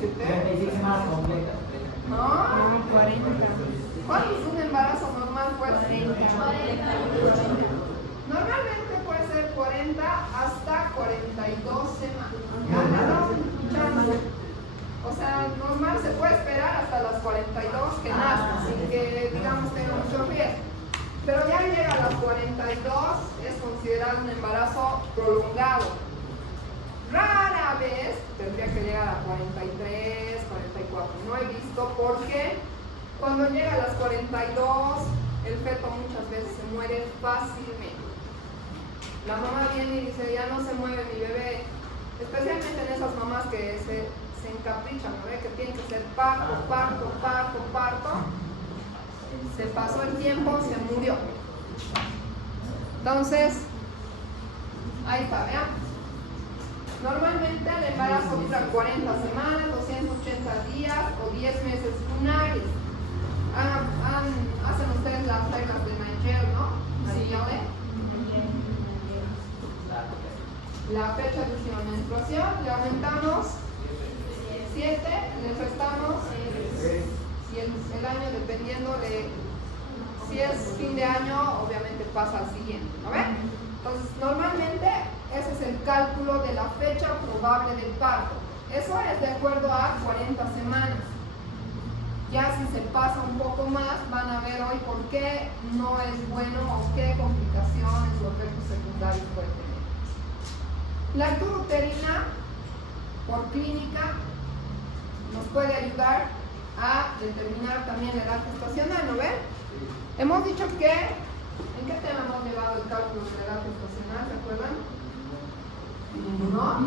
decirte? 36 semanas completas. No, 40. ¿cuánto es un embarazo normal? Pues 40. Normalmente puede ser 40 hasta 42 semanas. Ya le da un chance. O sea, normal se puede esperar hasta las 42 que nazca, sin que, digamos, tenga mucho riesgo. Pero ya llega a las 42, es considerado un embarazo prolongado. Rara vez tendría que llegar a 43, 44. No he visto porque cuando llega a las 42, el feto muchas veces se muere fácilmente. La mamá viene y dice, ya no se mueve mi bebé. Especialmente en esas mamás que se encaprichan, ¿no? Que tienen que ser parto. Se pasó el tiempo, se murió. Entonces, ahí está, vean. Normalmente el embarazo dura 40 semanas, 280 días o 10 meses lunares. Hacen ustedes las reglas de Nanger, ¿no? Sí. ¿Ya ven? La fecha de última menstruación, le aumentamos 7, le restamos y el año, dependiendo de si es fin de año, obviamente pasa al siguiente, ¿no ven? Entonces, normalmente ese es el cálculo de la fecha probable del parto. Eso es de acuerdo a 40 semanas. Ya si se pasa un poco más, van a ver hoy por qué no es bueno o qué complicaciones o efectos secundarios puede tener. La altura uterina, por clínica, nos puede ayudar a determinar también la edad gestacional, ¿no ven? Hemos dicho que, ¿en qué tema hemos llevado el cálculo de la edad gestacional? ¿Se acuerdan? ¿No?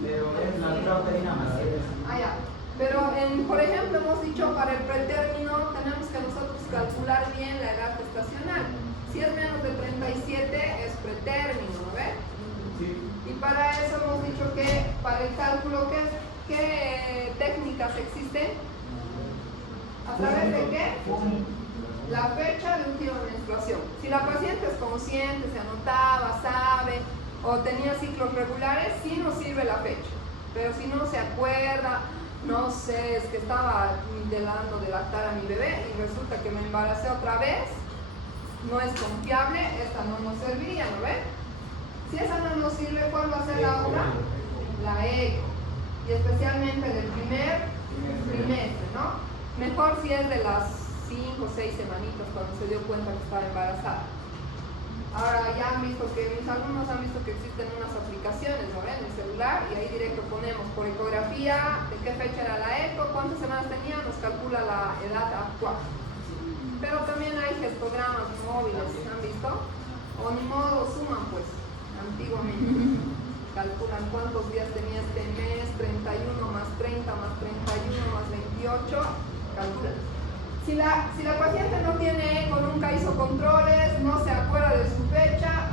Pero es la altura uterina más 7. Ah, ya. Pero, por ejemplo, hemos dicho para el pretérmino tenemos que nosotros calcular bien la edad gestacional. Si es menos de 37 es pretérmino, ¿no ven? Sí. Y para eso hemos dicho que para el cálculo, ¿qué técnicas existen? ¿A través de qué? La fecha de última menstruación. Si la paciente es consciente, se anotaba, sabe, o tenía ciclos regulares, sí nos sirve la fecha. Pero si no se acuerda, no sé, es que estaba dando de lactar a mi bebé y resulta que me embaracé otra vez, no es confiable, esta no nos serviría, ¿no ven? Si esa no nos sirve, ¿cuál va a ser la otra? La eco. Y especialmente del primer trimestre, ¿no? Mejor si es de las 5 o 6 semanitas cuando se dio cuenta que estaba embarazada. Ahora ya han visto que mis alumnos han visto que existen unas aplicaciones, ¿no ven? En el celular, y ahí directo ponemos por ecografía, de qué fecha era la eco, cuántas semanas tenía, nos calcula la edad actual. Pero también hay gestogramas móviles, ¿han visto? O ni modo, suman pues, antiguamente. Calculan cuántos días tenía este mes, 31 más 30 más 31 más 28, calculan. Si la paciente no tiene eco, nunca hizo controles, no se acuerda de su fecha,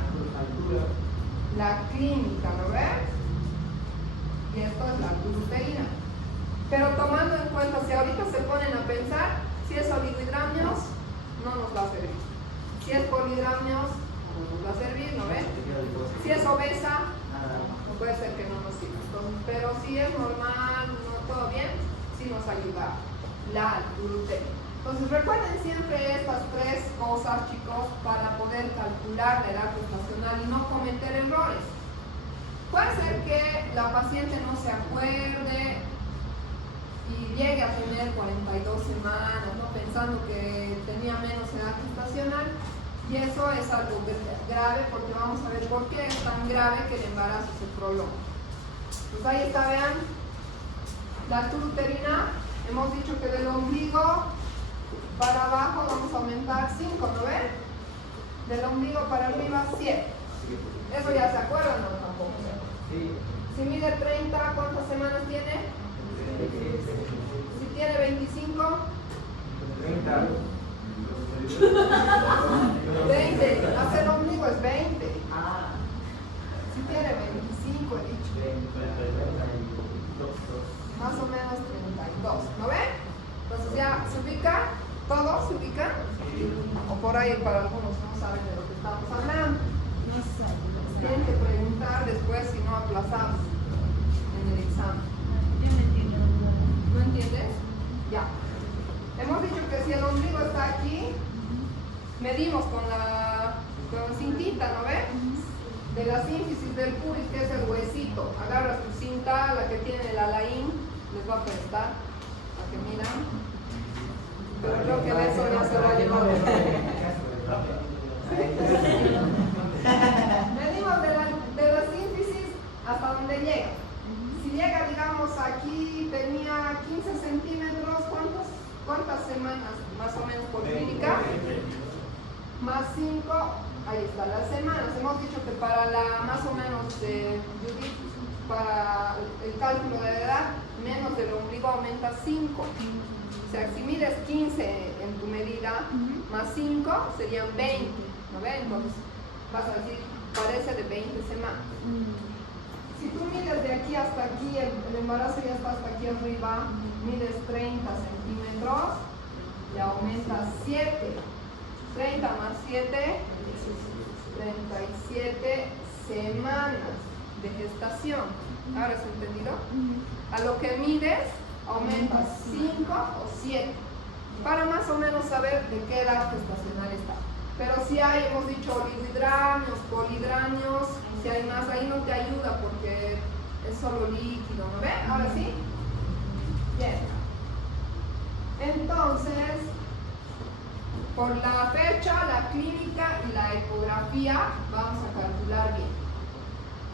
la clínica, ¿lo ves? Y esto es la altura uterina. Pero tomando en cuenta, si ahorita se ponen a pensar, si es oligohidramnios, no nos va a servir. Si es polihidramnios, no nos va a servir, ¿no ves? Si es obesa, puede ser que no nos sirva. Pero si es normal, no todo bien, sí nos ayuda la altura uterina. Entonces recuerden siempre estas tres cosas, chicos, para poder calcular la edad gestacional y no cometer errores. Puede ser que la paciente no se acuerde y llegue a tener 42 semanas, ¿no? Pensando que tenía menos edad gestacional, y eso es algo grave, porque vamos a ver por qué es tan grave que el embarazo se prolonga. Pues ahí está, vean, la altura uterina, hemos dicho que del ombligo para abajo vamos a aumentar 5, ¿no ven? Del ombligo para arriba 7. Eso ya se acuerdan, ¿no? Tampoco. Sí. Si mide 30, ¿cuántas semanas tiene? Si tiene 25, 30. 20. Hacer ombligo es 20. Ah. Si tiene 25, he dicho. 32. Más o menos 32. ¿No ven? Entonces ya se ubica. ¿Todos se ubican? O por ahí para algunos no saben de lo que estamos hablando. Tienen que preguntar después, si no aplazamos en el examen. dónde llega. Si llega, digamos, aquí tenía 15 centímetros, ¿cuántas semanas más o menos por clínica? Más 5, ahí está, las semanas. Hemos dicho que para la más o menos, Judith, para el cálculo de la edad, menos del ombligo aumenta 5. O sea, si mides 15 en tu medida, más 5 serían 20, ¿no ves? Entonces vas a decir, parece de 20 semanas. Si tú mides de aquí hasta aquí, el embarazo ya está hasta aquí arriba, mides 30 centímetros, y aumentas 7. 30 más 7, 37 semanas de gestación. ¿Ahora has entendido? A lo que mides, aumentas 5 o 7, para más o menos saber de qué edad gestacional está. Pero si hay, hemos dicho, oligohidramios, polihidramios, si hay más, ahí no te ayuda porque es solo líquido, ¿no ven? Ahora sí. Bien. Entonces, por la fecha, la clínica y la ecografía, vamos a calcular bien.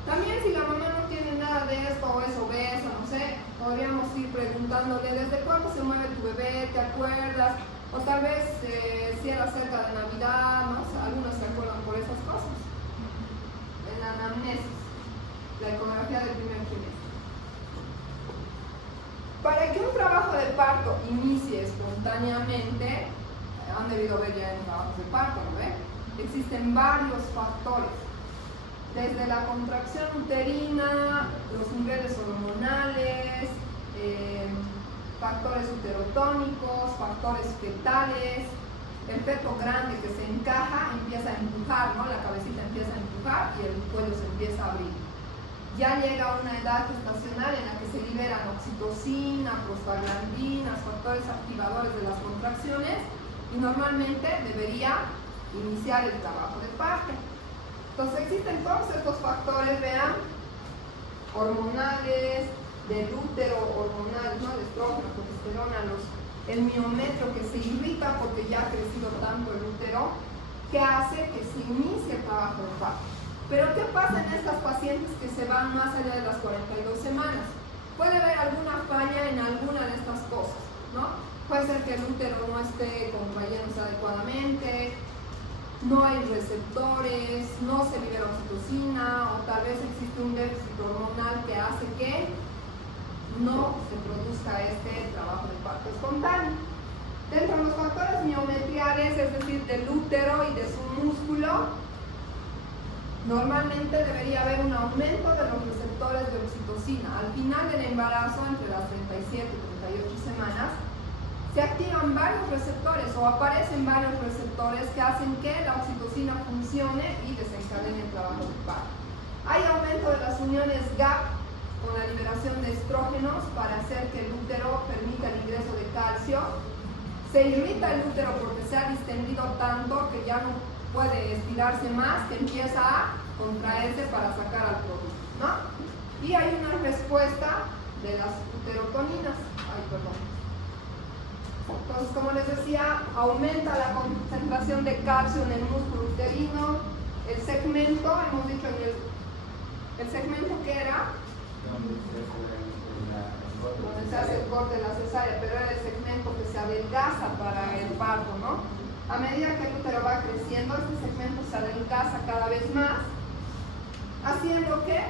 También si la mamá no tiene nada de esto o es obesa, no sé, podríamos ir preguntándole desde cuándo se mueve tu bebé, ¿te acuerdas? O tal vez si era cerca de Navidad, ¿no? O sea, algunos se acuerdan por esas cosas. En la anamnesis, la ecografía del primer trimestre. Para que un trabajo de parto inicie espontáneamente, han debido ver ya en trabajos de parto, ¿no ven? Existen varios factores. Desde la contracción uterina, los niveles hormonales, factores uterotónicos, factores fetales, el feto grande que se encaja empieza a empujar, ¿no? La cabecita empieza a empujar y el cuello se empieza a abrir. Ya llega una edad gestacional en la que se liberan oxitocina, prostaglandinas, factores activadores de las contracciones y normalmente debería iniciar el trabajo de parto. Entonces existen todos estos factores, vean, hormonales, del útero hormonal, ¿no? El estrógeno, progesterona, el miometro que se irrita porque ya ha crecido tanto el útero, que hace que se inicie el trabajo de parto. Pero ¿qué pasa en estas pacientes que se van más allá de las 42 semanas? Puede haber alguna falla en alguna de estas cosas, ¿no? Puede ser que el útero no esté contrayéndose adecuadamente, no hay receptores, no se libera oxitocina, o tal vez existe un déficit hormonal que hace que no se produzca este trabajo de parto espontáneo. Dentro de los factores miometriales, es decir, del útero y de su músculo, normalmente debería haber un aumento de los receptores de oxitocina. Al final del embarazo, entre las 37 y 38 semanas, se activan varios receptores o aparecen varios receptores que hacen que la oxitocina funcione y desencadene el trabajo de parto. Hay aumento de las uniones GAP con la liberación de estrógenos para hacer que el útero permita el ingreso de calcio. Se irrita el útero porque se ha distendido tanto que ya no puede estirarse más, que empieza a contraerse para sacar al producto, ¿no? Y hay una respuesta de las uterotoninas. Entonces, como les decía, aumenta la concentración de calcio en el músculo uterino. El segmento, hemos dicho el segmento que era donde se hace el corte de la cesárea, pero era el segmento que se adelgaza para el parto, ¿no? A medida que el útero va creciendo, este segmento se adelgaza cada vez más, haciendo que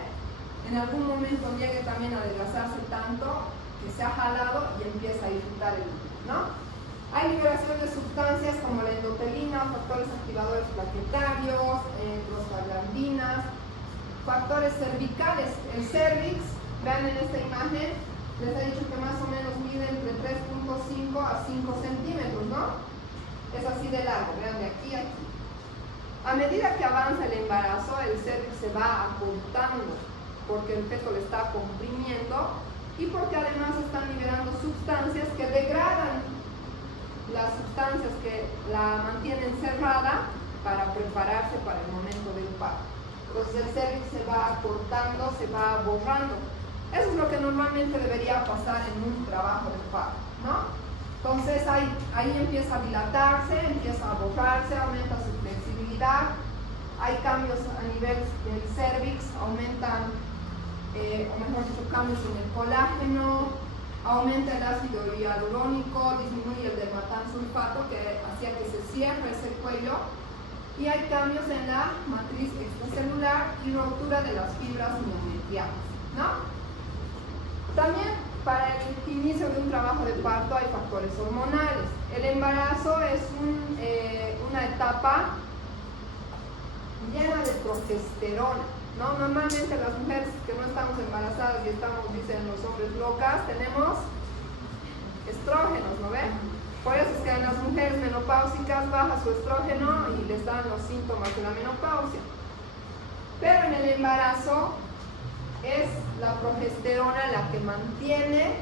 en algún momento llegue también a adelgazarse tanto que se ha jalado y empieza a irritar el útero, ¿no? Hay liberación de sustancias como la endotelina, factores activadores plaquetarios, prostaglandinas, factores cervicales. El cervix, vean en esta imagen, les he dicho que más o menos mide entre 3.5 a 5 centímetros, ¿no? Es así de largo, vean, de aquí a aquí. A medida que avanza el embarazo, el cervix se va acortando porque el feto le está comprimiendo y porque además están liberando sustancias que degradan las sustancias que la mantienen cerrada para prepararse para el momento del parto. Entonces el cervix se va acortando, se va borrando. Eso es lo que normalmente debería pasar en un trabajo de parto, ¿no? Entonces ahí empieza a dilatarse, empieza a borrarse, aumenta su flexibilidad, hay cambios a nivel del cervix, aumentan o mejor dicho, cambios en el colágeno, aumenta el ácido hialurónico, disminuye el dermatansulfato que hacía que se cierre ese cuello, y hay cambios en la matriz extracelular y rotura de las fibras miometriales, ¿no? También para el inicio de un trabajo de parto hay factores hormonales. El embarazo es una etapa llena de progesterona, ¿no? Normalmente las mujeres que no estamos embarazadas y estamos, dicen los hombres, locas, tenemos estrógenos, ¿no ven? Por eso es que en las mujeres menopáusicas baja su estrógeno y les dan los síntomas de la menopausia. Pero en el embarazo es la progesterona la que mantiene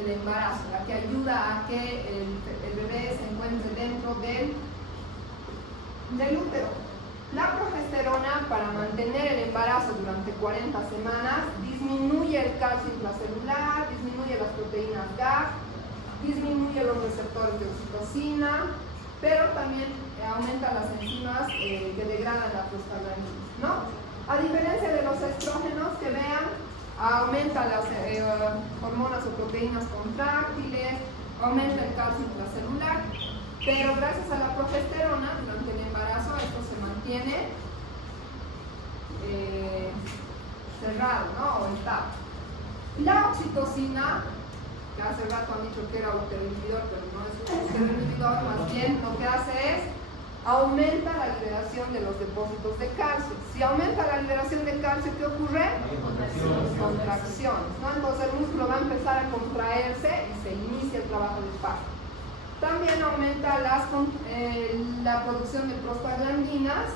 el embarazo, la que ayuda a que el bebé se encuentre dentro del útero. La progesterona, para mantener el embarazo durante 40 semanas, disminuye el calcio intracelular, disminuye las proteínas GAG, disminuye los receptores de oxitocina, pero también aumenta las enzimas que degradan la prostaglandina, ¿no? A diferencia de los estrógenos, que vean, aumenta las hormonas o proteínas contráctiles, aumenta el calcio intracelular, pero gracias a la progesterona, durante el embarazo, esto se mantiene cerrado, ¿no? O estable. La oxitocina, que hace rato han dicho que era uteroinhibidor, pero no es un uteroinhibidor, más bien lo que hace es aumenta la liberación de los depósitos de calcio. Si aumenta la liberación de calcio, ¿qué ocurre? Contracciones, ¿no? Entonces el músculo va a empezar a contraerse y se inicia el trabajo de parto. También aumenta la producción de prostaglandinas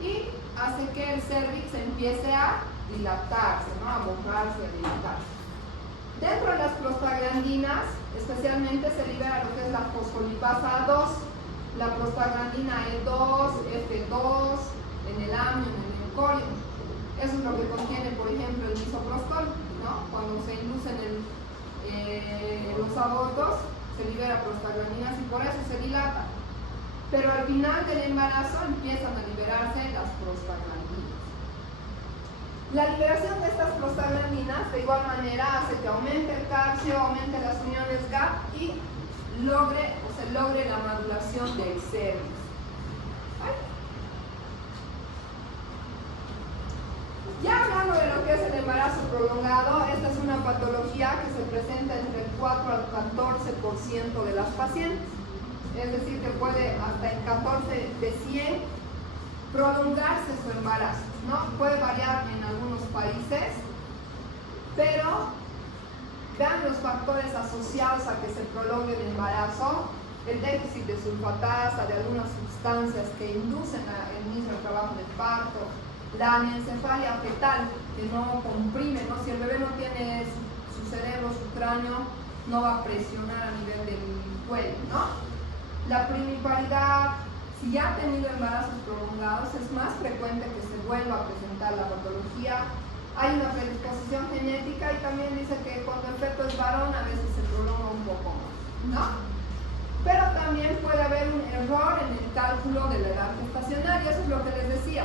y hace que el cérvix empiece a dilatarse, ¿no? A borrarse, a dilatarse. Dentro de las prostaglandinas, especialmente se libera lo que es la fosfolipasa 2, la prostaglandina E2, F2, en el amnion, en el mecorio. Eso es lo que contiene, por ejemplo, el misoprostol, ¿no? Cuando se inducen los abortos, se libera prostaglandinas y por eso se dilata. Pero al final del embarazo empiezan a liberarse las prostaglandinas. La liberación de estas prostaglandinas de igual manera hace que aumente el calcio, aumente las uniones GAP y se logre la maduración del cérvix. Ya hablando de lo que es el embarazo prolongado, esta es una patología que se presenta entre el 4 al 14% de las pacientes. Es decir, que puede hasta en 14 de 100 prolongarse su embarazo, ¿no? Puede variar en algunos países, pero vean los factores asociados a que se prolongue el embarazo: el déficit de sulfatasa, de algunas sustancias que inducen el mismo trabajo del parto, la anencefalia fetal, que no comprime, ¿no? Si el bebé no tiene su cerebro, su cráneo, no va a presionar a nivel del cuello, ¿no? La primiparidad, si ya ha tenido embarazos prolongados, es más frecuente que se vuelva a presentar la patología. Hay una predisposición genética y también dice que cuando el feto es varón a veces se prolonga un poco más, ¿no? Pero también puede haber un error en el cálculo de la edad gestacional, y eso es lo que les decía.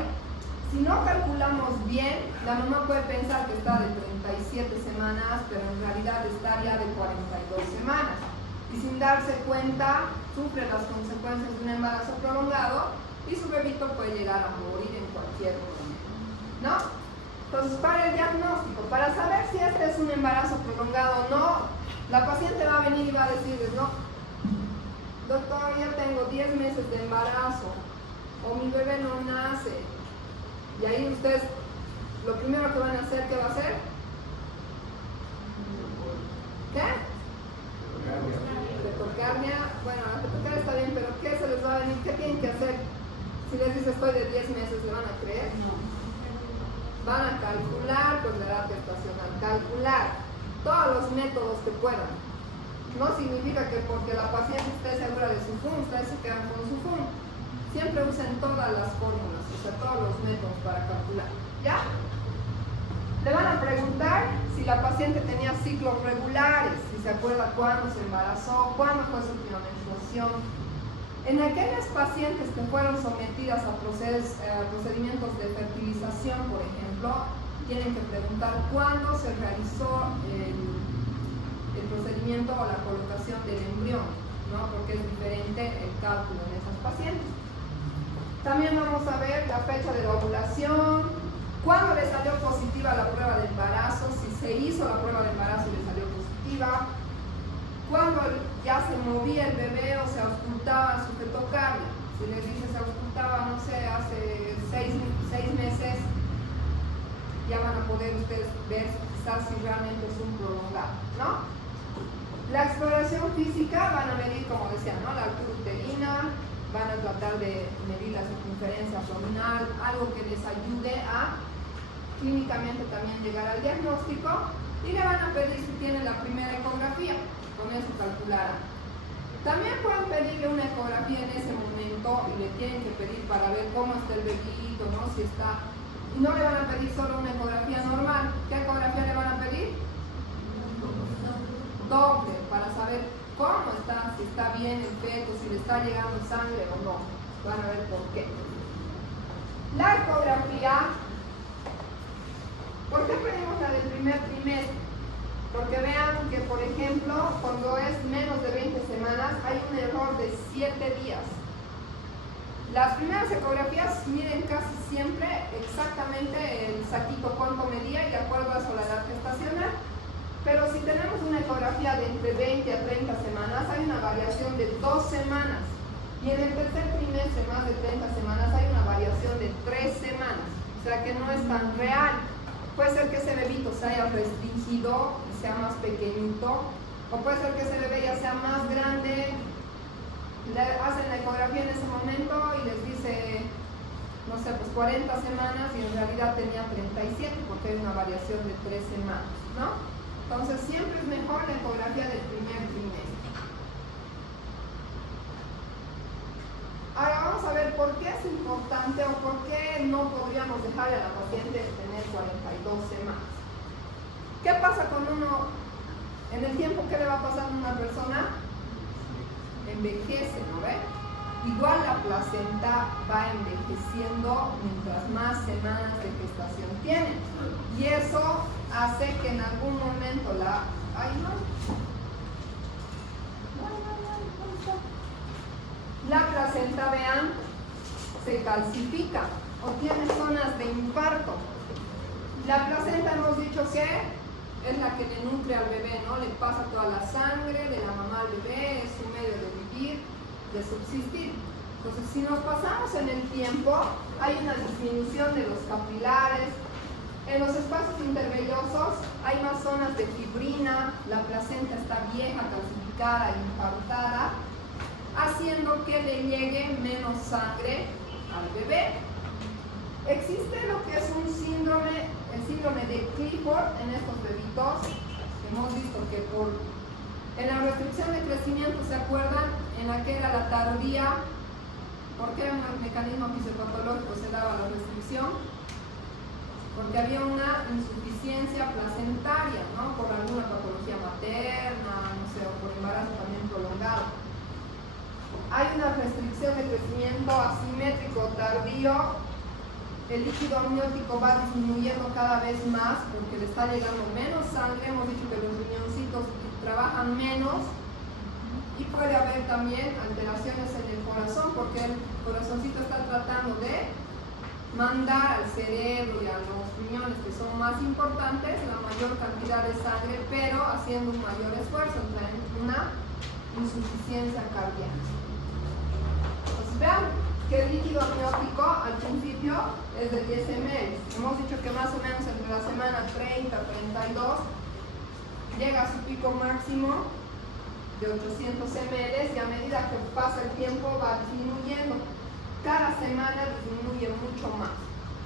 Si no calculamos bien, la mamá puede pensar que está de 37 semanas, pero en realidad está ya de 42 semanas. Y sin darse cuenta, sufre las consecuencias de un embarazo prolongado y su bebito puede llegar a morir en cualquier momento, ¿no? Entonces, para el diagnóstico, para saber si este es un embarazo prolongado o no, la paciente va a venir y va a decirles, no, doctor, yo tengo 10 meses de embarazo, o mi bebé no nace. Y ahí ustedes, lo primero que van a hacer, ¿qué va a hacer? ¿Qué? Retocardia. Bueno, la retocardia está bien, pero ¿qué se les va a venir? ¿Qué tienen que hacer? Si les dice estoy de 10 meses, ¿le van a creer? No. Van a calcular pues la edad gestacional, calcular todos los métodos que puedan. No significa que porque la paciente esté segura de su FUN, ustedes se quedan con su FUN. Siempre usen todas las fórmulas, o sea, todos los métodos para calcular. ¿Ya? Le van a preguntar si la paciente tenía ciclos regulares, si se acuerda cuándo se embarazó, cuándo fue su última menstruación. En aquellas pacientes que fueron sometidas a procedimientos de fertilización, por ejemplo, tienen que preguntar cuándo se realizó el procedimiento o la colocación del embrión, ¿no? Porque es diferente el cálculo en esas pacientes. También vamos a ver la fecha de la ovulación, cuándo le salió positiva la prueba de embarazo, si se hizo la prueba de embarazo y le salió positiva, cuándo ya se movía el bebé o se auscultaba al sujeto carne. Si les dice se auscultaba, no sé, hace 6 meses, ya van a poder ustedes ver quizás si realmente es un prolongado, ¿no? La exploración física van a medir, como decía, ¿no? La altura uterina, van a tratar de medir la circunferencia abdominal, algo que les ayude a clínicamente también llegar al diagnóstico, y le van a pedir si tienen la primera ecografía, con eso calcularán. También pueden pedirle una ecografía en ese momento y le tienen que pedir para ver cómo está el bebito, ¿no? Si está, y no le van a pedir solo una ecografía normal. ¿Qué ecografía le van a pedir? Doble, para saber cómo está, si está bien el feto, si le está llegando sangre o no. Van a ver por qué. La ecografía, ¿por qué pedimos la del primer trimestre? Porque vean que, por ejemplo, cuando es menos de 20 semanas, hay un error de 7 días. Las primeras ecografías miden casi siempre exactamente el saquito cuánto medía y de acuerdo a eso la edad gestacional. Pero si tenemos una ecografía de entre 20 a 30 semanas, hay una variación de 2 semanas. Y en el tercer trimestre, más de 30 semanas, hay una variación de 3 semanas. O sea que no es tan real. Puede ser que ese bebito se haya restringido y sea más pequeñito, o puede ser que ese bebé ya sea más grande, le hacen la ecografía en ese momento y les dice, no sé, pues 40 semanas y en realidad tenía 37 porque hay una variación de 3 semanas, ¿no? Entonces siempre es mejor la ecografía del primer trimestre. Ahora vamos a ver por qué es importante o por qué no podríamos dejarle a la paciente tener 42 semanas. ¿Qué pasa con uno en el tiempo? ¿Qué le va pasando a una persona? Envejece, ¿no ve? Igual la placenta va envejeciendo mientras más semanas de gestación tiene. Y eso hace que en algún momento la... ¡Ay, no! La placenta, vean, se calcifica o tiene zonas de infarto. La placenta hemos dicho que es la que le nutre al bebé, ¿no? Le pasa toda la sangre de la mamá al bebé, es su medio de vivir, de subsistir. Entonces, si nos pasamos en el tiempo, hay una disminución de los capilares. En los espacios intervellosos hay más zonas de fibrina, la placenta está vieja, calcificada, infartada, haciendo que le llegue menos sangre al bebé. Existe lo que es un síndrome, el síndrome de Clifford en estos bebitos. Hemos visto que en la restricción de crecimiento, ¿se acuerdan? En la que era la tardía, ¿por qué un mecanismo fisiopatológico se daba la restricción? Porque había una insuficiencia placentaria, ¿no? Por alguna patología materna, no sé, o por embarazo también prolongado. Hay una restricción de crecimiento asimétrico tardío, el líquido amniótico va disminuyendo cada vez más porque le está llegando menos sangre, hemos dicho que los riñoncitos trabajan menos, y puede haber también alteraciones en el corazón porque el corazoncito está tratando de mandar al cerebro y a los riñones, que son más importantes, la mayor cantidad de sangre, pero haciendo un mayor esfuerzo, entonces una insuficiencia cardíaca. Entonces vean que el líquido amniótico al principio es de 10 ml. Hemos dicho que más o menos entre la semana 30 a 32 llega a su pico máximo de 800 ml y a medida que pasa el tiempo va disminuyendo. Cada semana disminuye mucho más.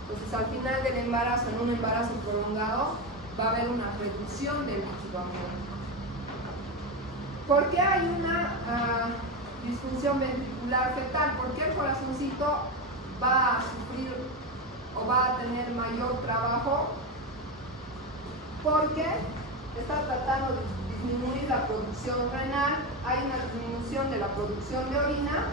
Entonces al final del embarazo, en un embarazo prolongado, va a haber una reducción del líquido amniótico. ¿Por qué hay una disfunción ventricular fetal? ¿Por qué el corazoncito va a sufrir o va a tener mayor trabajo? Porque está tratando de disminuir la producción renal, hay una disminución de la producción de orina,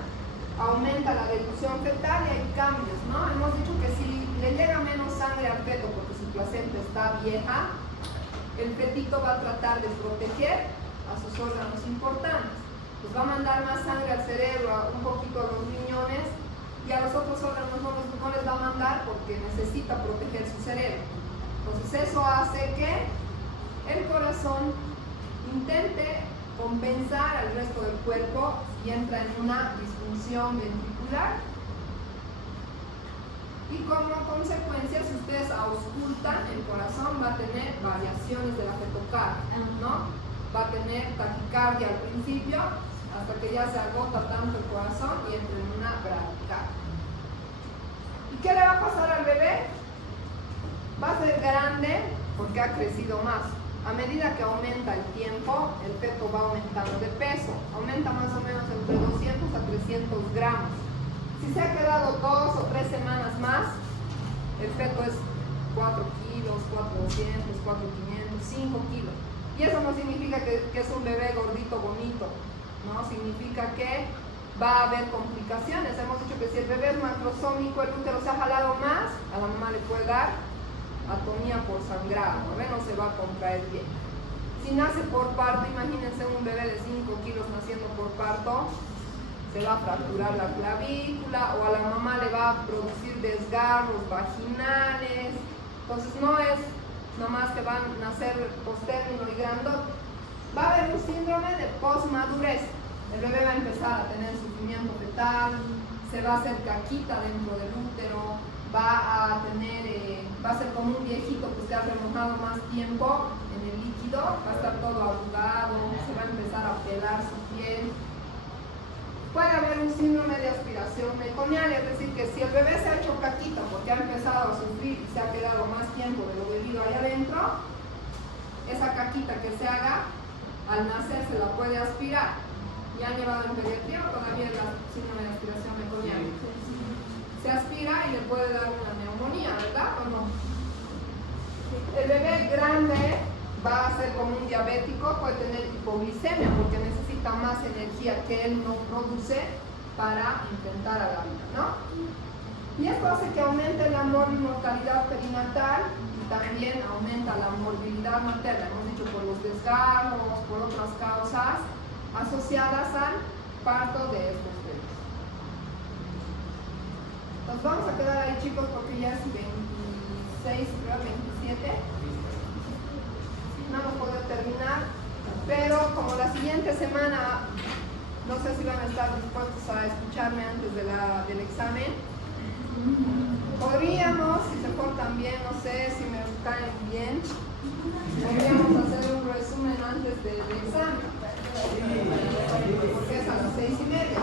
aumenta la dilución fetal y hay cambios, ¿no? Hemos dicho que si le llega menos sangre al feto porque su placenta está vieja, el fetito va a tratar de proteger a sus órganos importantes. Pues va a mandar más sangre al cerebro, un poquito a los riñones, y a los otros órganos no les va a mandar porque necesita proteger su cerebro. Entonces eso hace que el corazón intente compensar al resto del cuerpo y entra en una disfunción ventricular. Y como consecuencia, si ustedes auscultan, el corazón va a tener variaciones de la fetocardia, ¿no? Va a tener taquicardia al principio, hasta que ya se agota tanto el corazón y entra en una bradicardia. ¿Y qué le va a pasar al bebé? Va a ser grande porque ha crecido más. A medida que aumenta el tiempo, el feto va aumentando de peso. Aumenta más o menos entre 200 a 300 gramos. Si se ha quedado 2 o 3 semanas más, el feto es 4 kilos, 4,200, 4,500, 5 kilos. Y eso no significa que es un bebé gordito bonito, ¿no? Significa que va a haber complicaciones. Hemos dicho que si el bebé es macrosómico, el útero se ha jalado más, a la mamá le puede dar atonía por sangrado, ¿no? No se va a contraer bien. Si nace por parto, imagínense un bebé de 5 kilos naciendo por parto, se va a fracturar la clavícula o a la mamá le va a producir desgarros vaginales. Entonces no es nomás que van a nacer postérmino y grandote. Va a haber un síndrome de posmadurez. El bebé va a empezar a tener sufrimiento fetal, se va a hacer caquita dentro del útero, va a ser como un viejito que se ha remojado más tiempo en el líquido, va a estar todo arrugado, se va a empezar a pelar su piel. Puede haber un síndrome de aspiración meconial, es decir, que si el bebé se ha hecho caquita porque ha empezado a sufrir y se ha quedado más tiempo de lo debido ahí adentro, esa caquita que se haga, al nacer se la puede aspirar. ¿Ya han llevado en pediatría o todavía el síndrome de aspiración meconial? Se aspira y le puede dar una neumonía, ¿verdad o no? El bebé grande va a ser como un diabético, puede tener hipoglicemia porque necesita más energía que él no produce para intentar a la vida, ¿no? Y esto hace que aumente la mortalidad perinatal y también aumenta la morbilidad materna, hemos dicho por los desgarros, por otras causas asociadas al parto de estos bebés. Nos vamos a quedar ahí, chicos, porque ya es 26, creo, 27. No vamos a poder terminar, pero como la siguiente semana no sé si van a estar dispuestos a escucharme antes del examen, podríamos, si se portan bien, no sé si me caen bien, podríamos hacer un resumen antes del examen, porque es a las 6:30,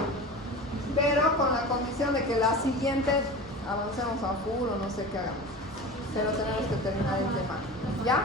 pero con la condición de que la siguiente avancemos a full o no sé qué hagamos, pero tenemos que terminar el tema, ¿ya?